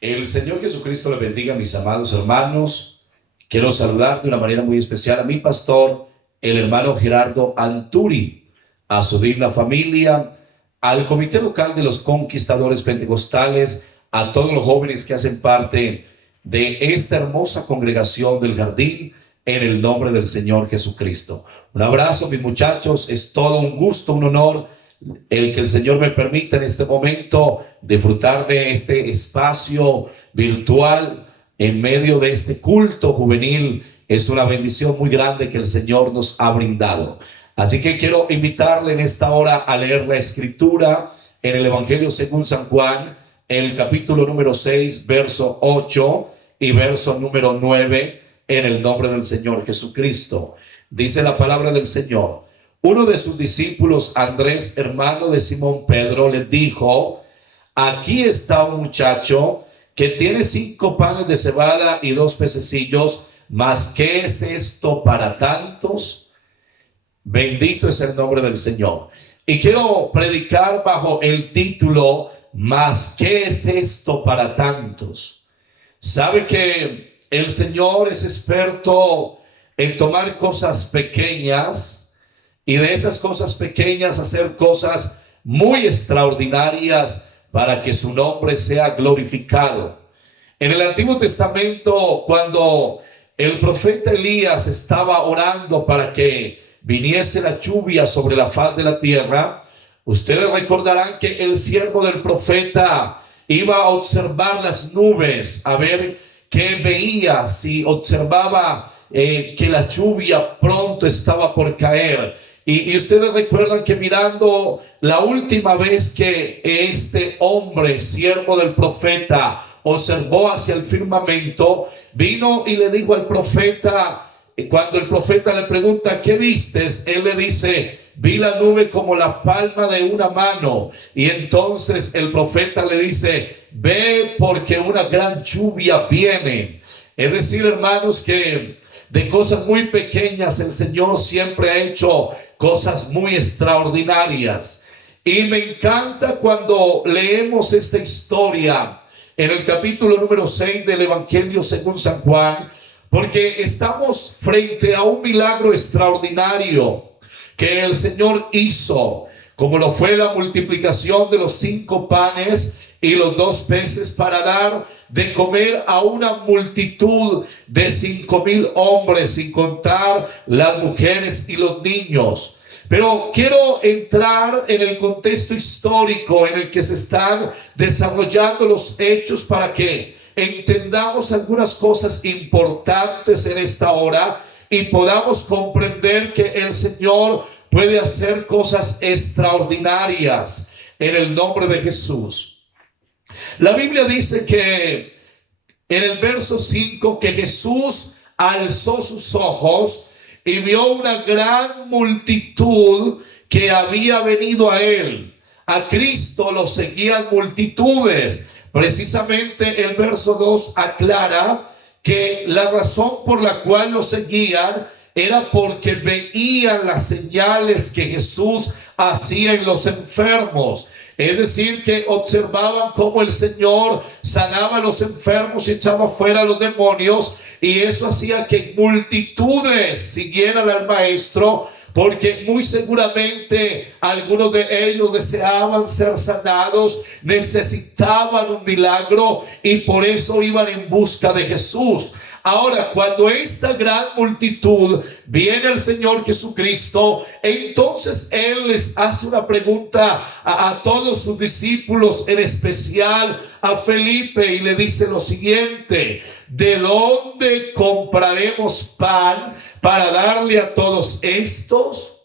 El Señor Jesucristo le bendiga, mis amados hermanos. Quiero saludar de una manera muy especial a mi pastor, el hermano Gerardo Anturi, a su digna familia, al comité local de los conquistadores pentecostales, a todos los jóvenes que hacen parte de esta hermosa congregación del jardín, en el nombre del Señor Jesucristo. Un abrazo, mis muchachos. Es todo un gusto, un honor el que el Señor me permita en este momento disfrutar de este espacio virtual en medio de este culto juvenil. Es una bendición muy grande que el Señor nos ha brindado. Así que quiero invitarle en esta hora a leer la escritura en el Evangelio según San Juan, el capítulo número 6, verso 8 y verso número 9, en el nombre del Señor Jesucristo. Dice la palabra del Señor: uno de sus discípulos, Andrés, hermano de Simón Pedro, le dijo: aquí está un muchacho que tiene 5 panes de cebada y 2 pececillos, mas ¿qué es esto para tantos? Bendito es el nombre del Señor. Y quiero predicar bajo el título: mas ¿qué es esto para tantos? Sabe que el Señor es experto en tomar cosas pequeñas y de esas cosas pequeñas hacer cosas muy extraordinarias para que su nombre sea glorificado. En el Antiguo Testamento, cuando el profeta Elías estaba orando para que viniese la lluvia sobre la faz de la tierra, ustedes recordarán que el siervo del profeta iba a observar las nubes, a ver qué veía, si observaba que la lluvia pronto estaba por caer. Y ustedes recuerdan que mirando la última vez que este hombre, siervo del profeta, observó hacia el firmamento, vino y le dijo al profeta, cuando el profeta le pregunta: ¿qué vistes? Él le dice: vi la nube como la palma de una mano. Y entonces el profeta le dice: ve, porque una gran lluvia viene. Es decir, hermanos, que de cosas muy pequeñas el Señor siempre ha hecho cosas muy extraordinarias. Y me encanta cuando leemos esta historia en el capítulo número 6 del Evangelio según San Juan, porque estamos frente a un milagro extraordinario que el Señor hizo, como lo fue la multiplicación de los 5 panes y los 2 peces para dar de comer a una multitud de 5,000 hombres, sin contar las mujeres y los niños. Pero quiero entrar en el contexto histórico en el que se están desarrollando los hechos para que entendamos algunas cosas importantes en esta hora y podamos comprender que el Señor puede hacer cosas extraordinarias en el nombre de Jesús. La Biblia dice que en el verso 5 que Jesús alzó sus ojos y vio una gran multitud que había venido a él. A Cristo lo seguían multitudes. Precisamente el verso 2 aclara que la razón por la cual lo seguían era porque veían las señales que Jesús hacía en los enfermos. Es decir, que observaban cómo el Señor sanaba a los enfermos y echaba fuera a los demonios, y eso hacía que multitudes siguieran al Maestro, porque muy seguramente algunos de ellos deseaban ser sanados, necesitaban un milagro y por eso iban en busca de Jesús. Ahora, cuando esta gran multitud viene al Señor Jesucristo, entonces Él les hace una pregunta a todos sus discípulos, en especial a Felipe, y le dice lo siguiente: ¿de dónde compraremos pan para darle a todos estos?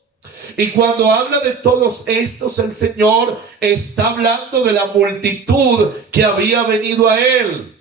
Y cuando habla de todos estos, el Señor está hablando de la multitud que había venido a Él.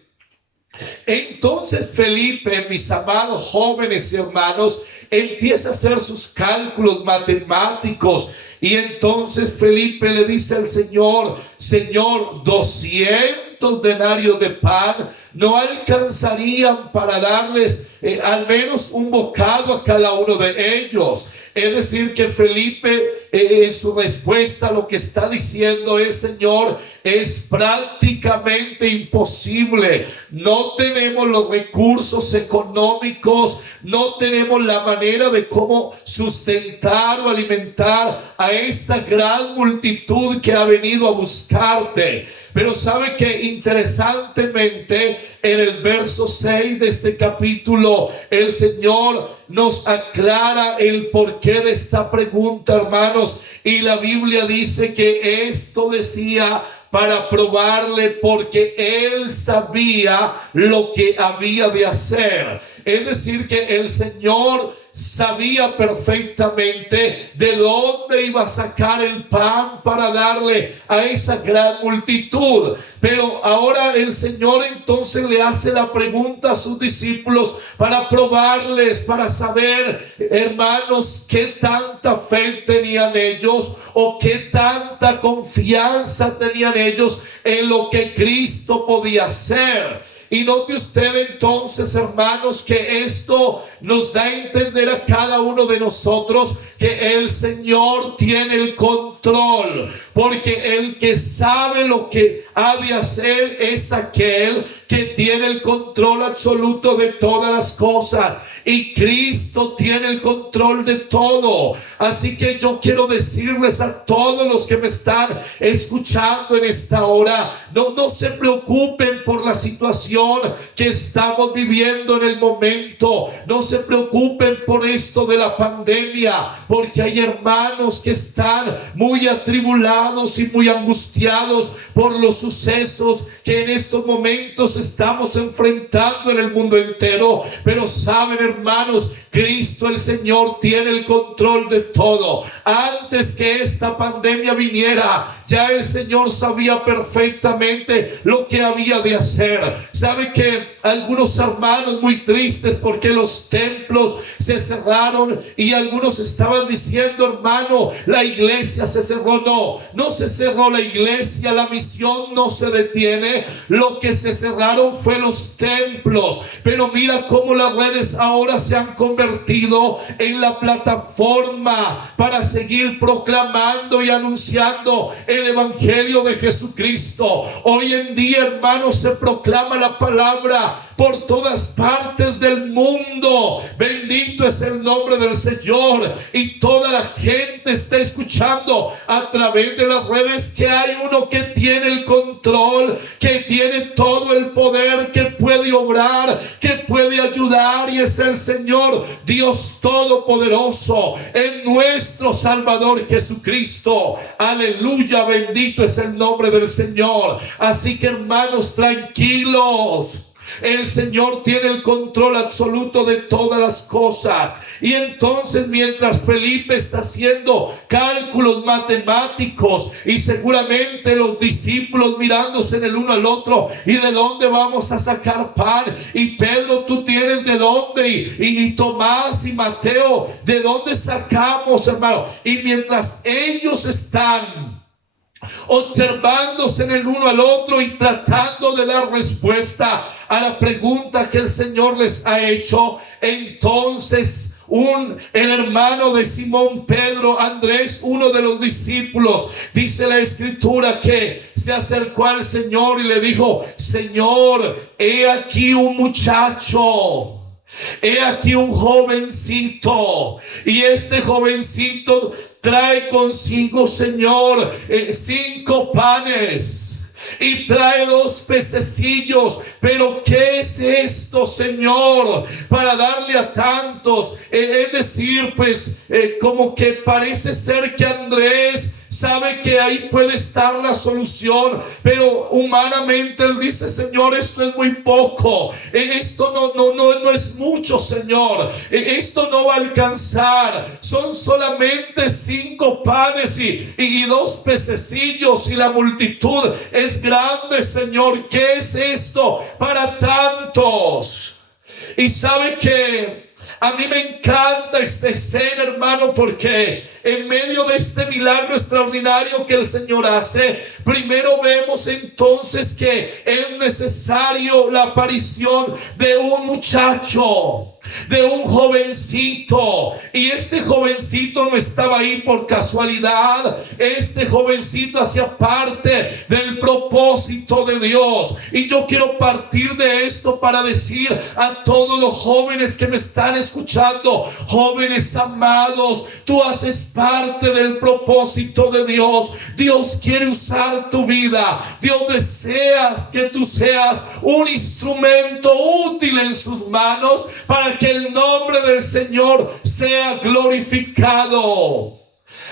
Entonces Felipe, mis amados jóvenes y hermanos, empieza a hacer sus cálculos matemáticos, y entonces Felipe le dice al Señor: Señor, 200 denarios de pan no alcanzarían para darles al menos un bocado a cada uno de ellos. Es decir, que Felipe en su respuesta lo que está diciendo es: Señor, es prácticamente imposible. No tenemos los recursos económicos, no tenemos la manera de cómo sustentar o alimentar a esta gran multitud que ha venido a buscarte. Pero sabe que interesantemente en el verso 6 de este capítulo el Señor nos aclara el porqué de esta pregunta, hermanos, y la Biblia dice que esto decía para probarle, porque él sabía lo que había de hacer. Es decir, que el Señor sabía perfectamente de dónde iba a sacar el pan para darle a esa gran multitud. Pero ahora el Señor entonces le hace la pregunta a sus discípulos para probarles, para saber, hermanos, qué tanta fe tenían ellos o qué tanta confianza tenían ellos en lo que Cristo podía hacer. Y note usted entonces, hermanos, que esto nos da a entender a cada uno de nosotros que el Señor tiene el control, porque el que sabe lo que ha de hacer es aquel que tiene el control absoluto de todas las cosas. Y Cristo tiene el control de todo. Así que yo quiero decirles a todos los que me están escuchando en esta hora, no se preocupen por la situación que estamos viviendo en el momento. No se preocupen por esto de la pandemia, porque hay hermanos que están muy atribulados y muy angustiados por los sucesos que en estos momentos estamos enfrentando en el mundo entero. Pero saben, hermanos, Cristo el Señor tiene el control de todo. Antes que esta pandemia viniera, ya el Señor sabía perfectamente lo que había de hacer. Sabe que algunos hermanos muy tristes porque los templos se cerraron, y algunos estaban diciendo, hermano, la iglesia se cerró. No se cerró la iglesia, la misión no se detiene. Lo que se cerraron fue los templos. Pero mira cómo las redes ahora se han convertido en la plataforma para seguir proclamando y anunciando el evangelio de Jesucristo. Hoy en día, hermanos, se proclama la palabra por todas partes del mundo. Bendito es el nombre del Señor. Y toda la gente está escuchando a través de las redes que hay uno que tiene el control, que tiene todo el poder, que puede obrar, que puede ayudar, y es el Señor Dios Todopoderoso, en nuestro Salvador Jesucristo. Aleluya, bendito es el nombre del Señor. Así que, hermanos, tranquilos. El Señor tiene el control absoluto de todas las cosas. Y entonces, mientras Felipe está haciendo cálculos matemáticos, y seguramente los discípulos mirándose en el uno al otro, ¿y de dónde vamos a sacar pan? Y Pedro, tú tienes de dónde, y Tomás y Mateo, ¿de dónde sacamos, hermano? Y mientras ellos están observándose en el uno al otro y tratando de dar respuesta a la pregunta que el Señor les ha hecho, entonces el hermano de Simón Pedro, Andrés, uno de los discípulos, dice la escritura que se acercó al Señor y le dijo: Señor, he aquí un muchacho, he aquí un jovencito, y este jovencito trae consigo, Señor, 5 panes y trae 2 pececillos. Pero ¿qué es esto, Señor, para darle a tantos? Es decir, pues como que parece ser que Andrés sabe que ahí puede estar la solución, pero humanamente él dice: Señor, esto es muy poco, esto no es mucho, Señor, esto no va a alcanzar, son solamente 5 panes y 2 pececillos, y la multitud es grande, Señor. ¿Qué es esto para tantos? Y sabe que A mí me encanta esta escena, hermano, porque en medio de este milagro extraordinario que el Señor hace, primero vemos entonces que es necesario la aparición de un muchacho, de un jovencito. Y este jovencito no estaba ahí por casualidad. Este jovencito hacía parte del propósito de Dios. Y yo quiero partir de esto para decir a todos los jóvenes que me están escuchando: jóvenes amados, tú haces parte del propósito de Dios. Dios quiere usar tu vida. Dios desea que tú seas un instrumento útil en sus manos para que el nombre del Señor sea glorificado.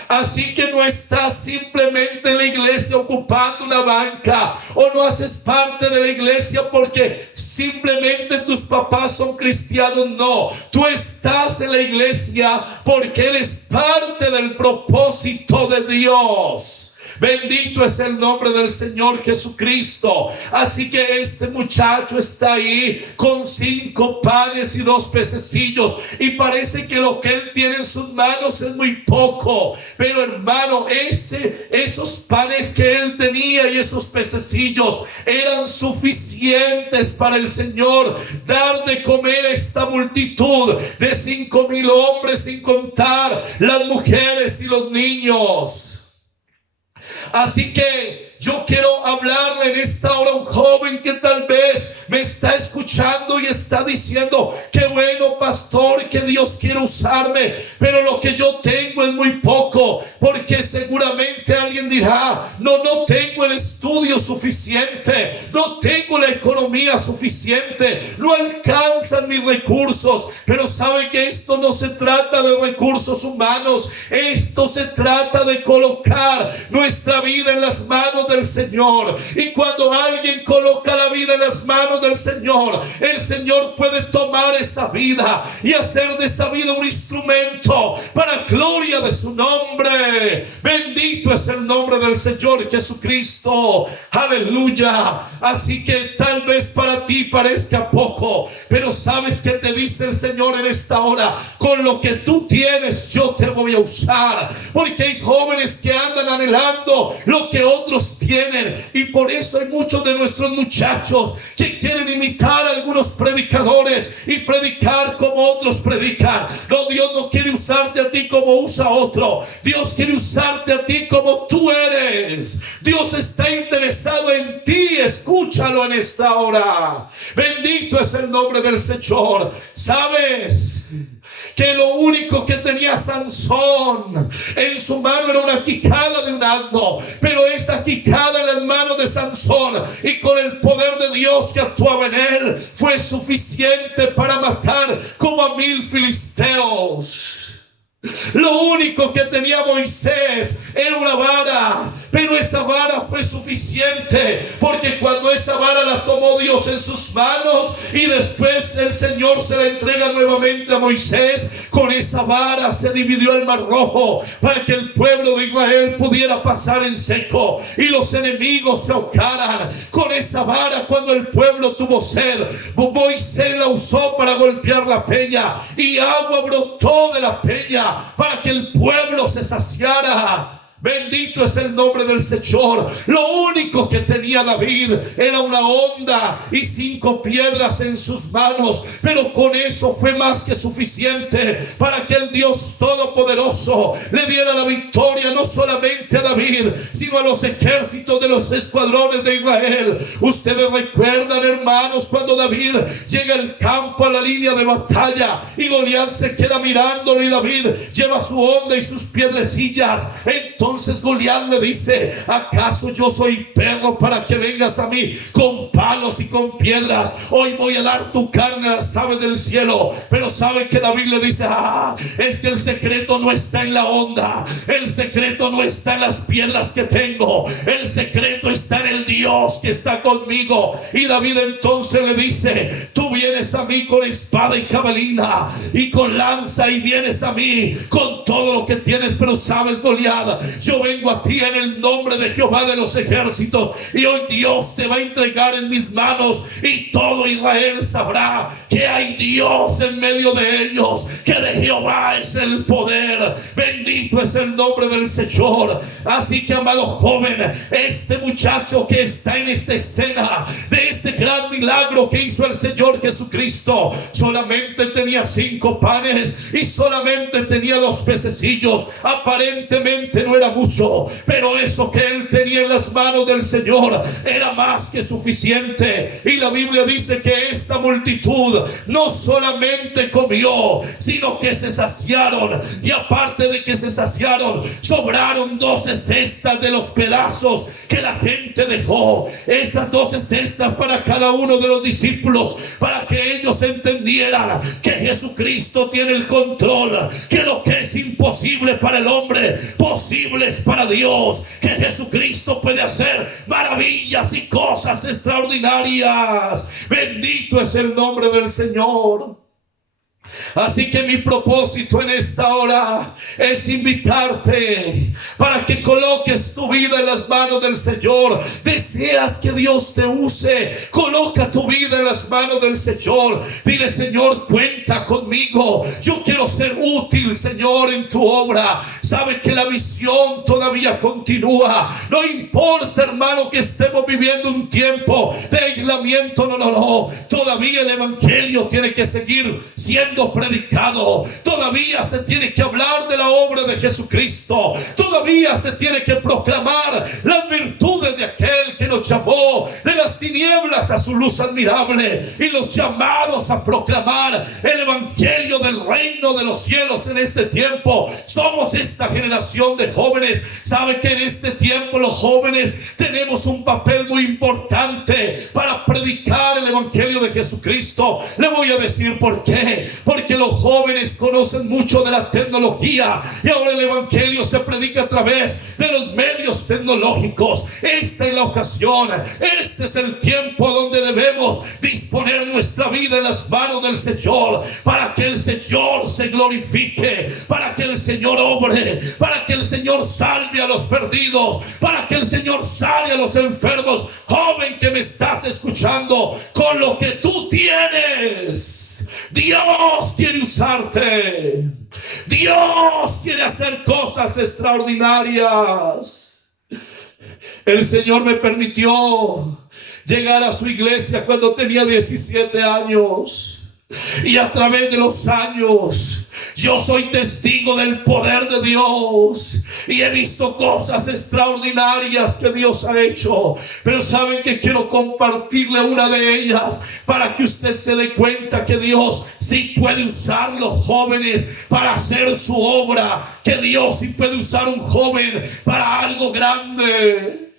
Así que no estás simplemente en la iglesia ocupando una banca, o no haces parte de la iglesia porque simplemente tus papás son cristianos. No, tú estás en la iglesia porque eres parte del propósito de Dios. Bendito es el nombre del Señor Jesucristo. Así que este muchacho está ahí con 5 panes y 2 pececillos, y parece que lo que él tiene en sus manos es muy poco. Pero hermano, esos panes que él tenía y esos pececillos eran suficientes para el Señor dar de comer a esta multitud de 5,000 hombres, sin contar las mujeres y los niños. Así que yo quiero hablarle en esta hora a un joven que tal vez me está escuchando y está diciendo: qué bueno, pastor, que Dios quiere usarme, pero lo que yo tengo es muy poco. Porque seguramente alguien dirá: no tengo el estudio suficiente, no tengo la economía suficiente, no alcanzan mis recursos. Pero sabe que esto no se trata de recursos humanos, esto se trata de colocar nuestra vida en las manos del Señor. Y cuando alguien coloca la vida en las manos del Señor, el Señor puede tomar esa vida y hacer de esa vida un instrumento para gloria de su nombre. Bendito es el nombre del Señor Jesucristo. Aleluya. Así que tal vez para ti parezca poco, pero ¿sabes qué te dice el Señor en esta hora? Con lo que tú tienes yo te voy a usar. Porque hay jóvenes que andan anhelando lo que otros tienen, y por eso hay muchos de nuestros muchachos que quieren imitar a algunos predicadores y predicar como otros predican. No, Dios no quiere usarte a ti como usa otro. Dios quiere usarte a ti como tú eres. Dios está interesado en ti. Escúchalo en esta hora. Bendito es el nombre del Señor. ¿Sabes que lo único que tenía Sansón en su mano era una quijada de un asno? Pero esa quijada en las manos de Sansón, y con el poder de Dios que actuaba en él, fue suficiente para matar como a 1000 filisteos. Lo único que tenía Moisés era una vara, pero esa vara fue suficiente, porque cuando esa vara la tomó Dios en sus manos y después el Señor se la entrega nuevamente a Moisés, con esa vara se dividió el Mar Rojo para que el pueblo de Israel pudiera pasar en seco y los enemigos se ahogaran. Con esa vara, cuando el pueblo tuvo sed, Moisés la usó para golpear la peña, y agua brotó de la peña para que el pueblo se saciara. Bendito es el nombre del Señor. Lo único que tenía David era una honda y 5 piedras en sus manos, pero con eso fue más que suficiente para que el Dios Todopoderoso le diera la victoria, no solamente a David, sino a los ejércitos de los escuadrones de Israel. Ustedes recuerdan, hermanos, cuando David llega al campo, a la línea de batalla, y Goliat se queda mirándolo, y David lleva su honda y sus piedrecillas. Entonces Goliat le dice: ¿acaso yo soy perro para que vengas a mí con palos y con piedras? Hoy voy a dar tu carne a las aves del cielo. Pero sabe que David le dice: es que el secreto no está en la honda, el secreto no está en las piedras que tengo, el secreto está en el Dios que está conmigo. Y David entonces le dice: tú vienes a mí con espada y jabalina y con lanza, y vienes a mí con todo lo que tienes, pero sabes, Goliat, yo vengo a ti en el nombre de Jehová de los ejércitos, y hoy Dios te va a entregar en mis manos, y todo Israel sabrá que hay Dios en medio de ellos, que de Jehová es el poder. Bendito es el nombre del Señor. Así que, amado joven, este muchacho que está en esta escena de este gran milagro que hizo el Señor Jesucristo, solamente tenía 5 panes y solamente tenía 2 pececillos. Aparentemente no era mucho, pero eso que él tenía en las manos del Señor era más que suficiente. Y la Biblia dice que esta multitud no solamente comió, sino que se saciaron, y aparte de que se saciaron, sobraron 12 cestas de los pedazos que la gente dejó. Esas 12 cestas para cada uno de los discípulos, para que ellos entendieran que Jesucristo tiene el control, que lo que es imposible para el hombre, posible es para Dios, que Jesucristo puede hacer maravillas y cosas extraordinarias. Bendito es el nombre del Señor. Así que mi propósito en esta hora es invitarte para que coloques tu vida en las manos del Señor. Deseas que Dios te use, coloca tu vida en las manos del Señor. Dile: Señor, cuenta conmigo, yo quiero ser útil, Señor, en tu obra. Sabe que la visión todavía continúa. No importa, hermano, que estemos viviendo un tiempo de aislamiento. No. Todavía el evangelio tiene que seguir siendo predicado. Todavía se tiene que hablar de la obra de Jesucristo. Todavía se tiene que proclamar las virtudes de aquel que nos llamó de las tinieblas a su luz admirable, y los llamados a proclamar el evangelio del reino de los cielos en este tiempo. Somos esta generación de jóvenes. Sabe que en este tiempo los jóvenes tenemos un papel muy importante para predicar el evangelio de Jesucristo. Le voy a decir por qué. Porque los jóvenes conocen mucho de la tecnología, y ahora el evangelio se predica a través de los medios tecnológicos. Esta es la ocasión, este es el tiempo donde debemos disponer nuestra vida en las manos del Señor, para que el Señor se glorifique, para que el Señor obre, para que el Señor salve a los perdidos, para que el Señor sane a los enfermos. Joven que me estás escuchando, con lo que tú tienes, Dios quiere usarte. Dios quiere hacer cosas extraordinarias. El Señor me permitió llegar a su iglesia cuando tenía 17 años. Y a través de los años yo soy testigo del poder de Dios, y he visto cosas extraordinarias que Dios ha hecho. Pero saben que quiero compartirle una de ellas, para que usted se dé cuenta que Dios sí puede usar los jóvenes para hacer su obra, que Dios sí puede usar un joven para algo grande.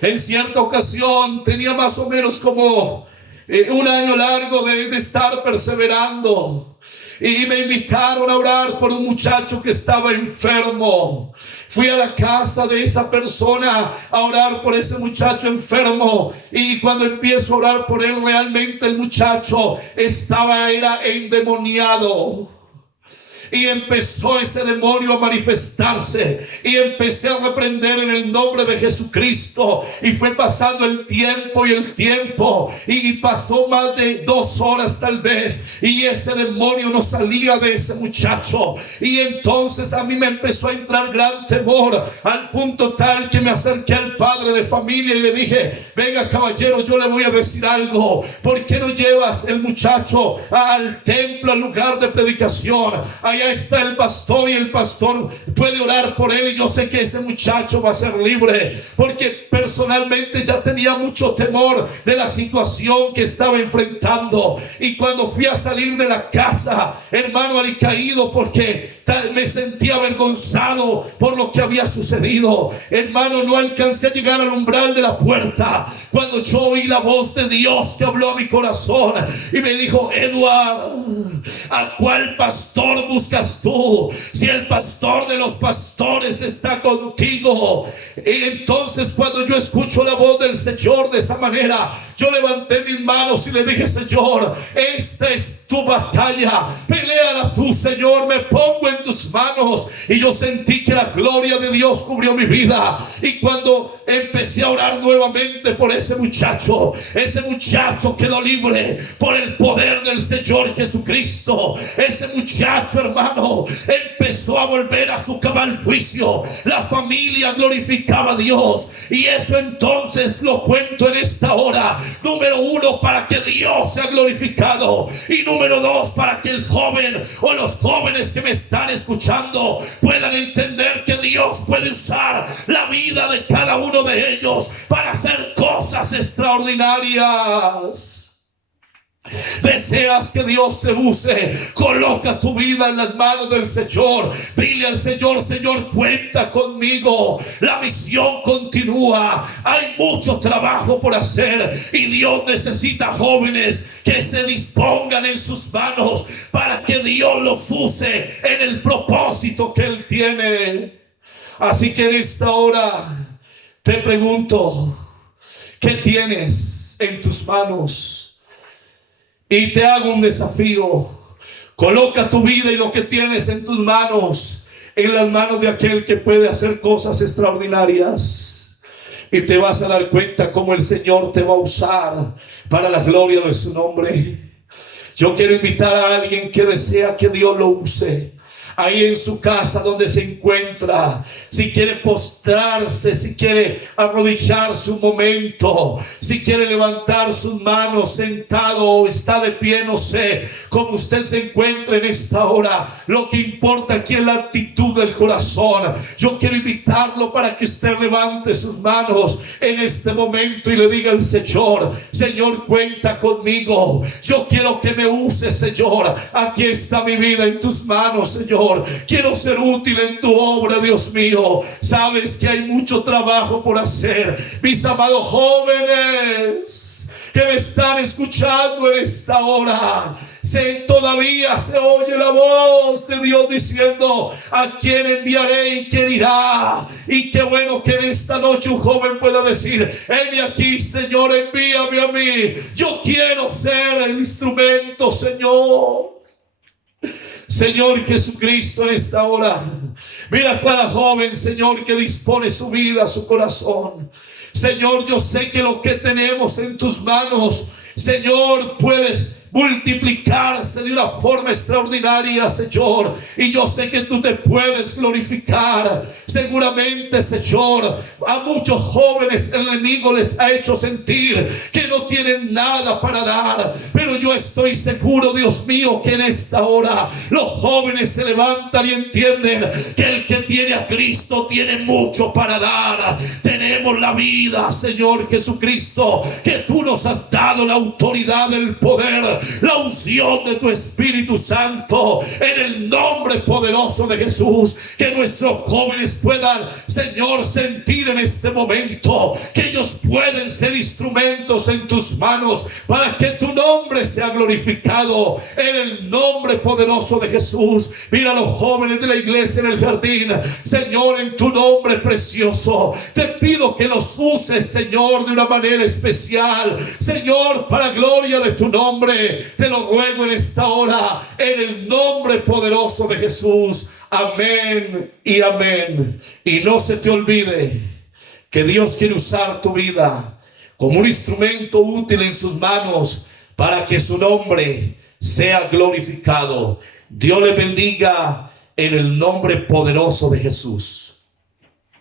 En cierta ocasión tenía más o menos como un año largo de estar perseverando, y me invitaron a orar por un muchacho que estaba enfermo. Fui a la casa de esa persona a orar por ese muchacho enfermo, y cuando empiezo a orar por él, realmente el muchacho era endemoniado. Y empezó ese demonio a manifestarse, y empecé a reprender en el nombre de Jesucristo. Y fue pasando el tiempo y pasó más de 2 horas tal vez, y ese demonio no salía de ese muchacho. Y entonces a mí me empezó a entrar gran temor, al punto tal que me acerqué al padre de familia y le dije: venga, caballero, yo le voy a decir algo. ¿Por qué no llevas el muchacho al templo, al lugar de predicación? Allá está el pastor, y el pastor puede orar por él, y yo sé que ese muchacho va a ser libre. Porque personalmente ya tenía mucho temor de la situación que estaba enfrentando. Y cuando fui a salir de la casa, hermano, alicaído, porque me sentía avergonzado por lo que había sucedido, hermano, no alcancé a llegar al umbral de la puerta cuando yo oí la voz de Dios que habló a mi corazón y me dijo: Edward, ¿a cuál pastor buscas? buscas tú, si el pastor de los pastores está contigo. Y entonces cuando yo escucho la voz del Señor de esa manera, yo levanté mis manos y le dije: Señor, esta es tu batalla, peléala tú, Señor, me pongo en tus manos. Y yo sentí que la gloria de Dios cubrió mi vida. Y cuando empecé a orar nuevamente por ese muchacho quedó libre por el poder del Señor Jesucristo. Ese muchacho, hermano, empezó a volver a su cabal juicio. La familia glorificaba a Dios, y eso entonces lo cuento en esta hora. Número uno, para que Dios sea glorificado, y número dos, para que el joven o los jóvenes que me están escuchando puedan entender que Dios puede usar la vida de cada uno de ellos para hacer cosas extraordinarias. Deseas que Dios se use, coloca tu vida en las manos del Señor. Dile al Señor: Señor, cuenta conmigo. La misión continúa, hay mucho trabajo por hacer, y Dios necesita jóvenes que se dispongan en sus manos para que Dios los use en el propósito que Él tiene. Así que en esta hora te pregunto: ¿qué tienes en tus manos? Y te hago un desafío: coloca tu vida y lo que tienes en tus manos en las manos de aquel que puede hacer cosas extraordinarias, y te vas a dar cuenta cómo el Señor te va a usar para la gloria de su nombre. Yo quiero invitar a alguien que desea que Dios lo use, ahí en su casa donde se encuentra, si quiere postrarse, si quiere arrodillarse un momento, si quiere levantar sus manos sentado o está de pie, no sé cómo usted se encuentra en esta hora. Lo que importa aquí es la actitud del corazón. Yo quiero invitarlo para que usted levante sus manos en este momento y le diga al Señor: Señor, cuenta conmigo. Yo quiero que me uses, Señor. Aquí está mi vida en tus manos, Señor. Quiero ser útil en tu obra, Dios mío. Sabes que hay mucho trabajo por hacer. Mis amados jóvenes que me están escuchando en esta hora, todavía se oye la voz de Dios diciendo: ¿a quién enviaré y quién irá? Y qué bueno que en esta noche un joven pueda decir: heme aquí, Señor, envíame a mí. Yo quiero ser el instrumento, Señor. Señor Jesucristo, en esta hora, mira a cada joven, Señor, que dispone su vida, su corazón. Señor, yo sé que lo que tenemos en tus manos, Señor, puedes multiplicarse de una forma extraordinaria, Señor. Y yo sé que tú te puedes glorificar. Seguramente, Señor, a muchos jóvenes el enemigo les ha hecho sentir que no tienen nada para dar, pero yo estoy seguro, Dios mío, que en esta hora los jóvenes se levantan y entienden que el que tiene a Cristo tiene mucho para dar. Tenemos la vida, Señor Jesucristo, que tú nos has dado la autoridad, el poder, la unción de tu Espíritu Santo, en el nombre poderoso de Jesús. Que nuestros jóvenes puedan, Señor, sentir en este momento que ellos pueden ser instrumentos en tus manos para que tu nombre sea glorificado, en el nombre poderoso de Jesús. Mira a los jóvenes de la iglesia en el jardín, Señor, en tu nombre precioso te pido que los uses, Señor, de una manera especial, Señor, para gloria de tu nombre. Te lo ruego en esta hora, en el nombre poderoso de Jesús. Amén y amén. Y no se te olvide que Dios quiere usar tu vida como un instrumento útil en sus manos para que su nombre sea glorificado. Dios le bendiga en el nombre poderoso de Jesús.